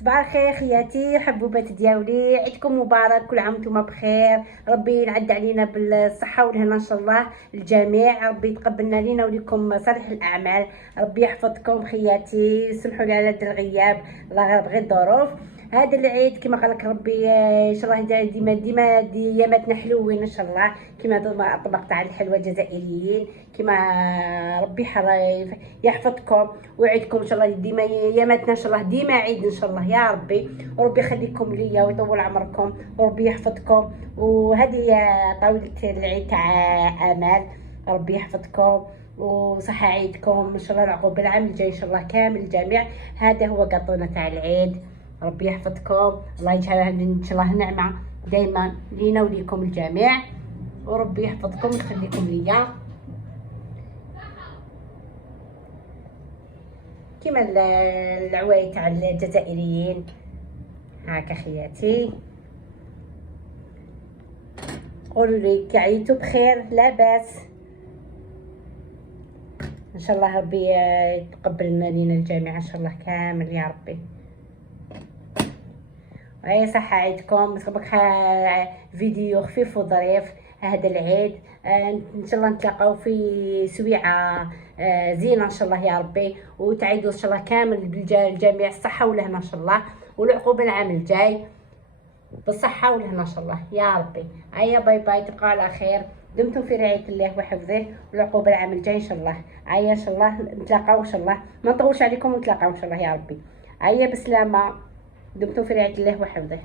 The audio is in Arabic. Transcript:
صباح الخير خياتي حبوبات دياولي، عيدكم مبارك، كل عام وانتم بخير. ربي ينعد علينا بالصحه والهنا ان شاء الله الجميع. ربي يتقبلنا لينا وليكم صالح الاعمال. ربي يحفظكم خياتي. سمحوا لي على هذا الغياب، الله غير الظروف. هذا العيد كما قال لك ربي ان شاء الله ديما دياماتنا حلوين ان شاء الله، كما الطبق تاع الحلوى الجزائريين. كما ربي يحفظكم ويعيدكم ان شاء الله ديما اياماتنا ان شاء الله ديما عيد ان شاء الله يا ربي. وربي يخليكم ليا ويطول عمركم وربي يحفظكم. وهذه طاوله العيد تاع امال. ربي يحفظكم وصحة عيدكم ان شاء الله، العقوبة العام الجاي ان شاء الله كامل الجميع. هذا هو قطونا تاع العيد. ربي يحفظكم، الله يجعلها ان شاء الله نعمة دائما لينا وليكم الجميع. وربي يحفظكم ويخليكم ليا كما العوايد تاع الجزائريين. هاكا خياتي، قولوا لي كي عيتوا بخير لاباس ان شاء الله. ربي يتقبلنا لينا الجميع ان شاء الله كامل يا ربي. وهي صحة عيدكم، سبق فيديو خفيف وظريف هذا العيد. ان شاء الله نتلاقاو في سويعة زينة ان شاء الله يا ربي، وتعيدوا ان شاء الله كامل بالجميع الصحة والهنا ان شاء الله، والعقوبة العام الجاي بالصحة والهنا ان شاء الله يا ربي. هيا باي باي، تبقى على خير، دمتم في رعاية الله وحفظه، والعقوبة العام الجاي ان شاء الله. هيا ان شاء الله نتلاقاو ان شاء الله، ما نطولش عليكم ونتلاقاو ان شاء الله يا ربي. هيا بسلامة، دمتم في رعاية الله وحفظه.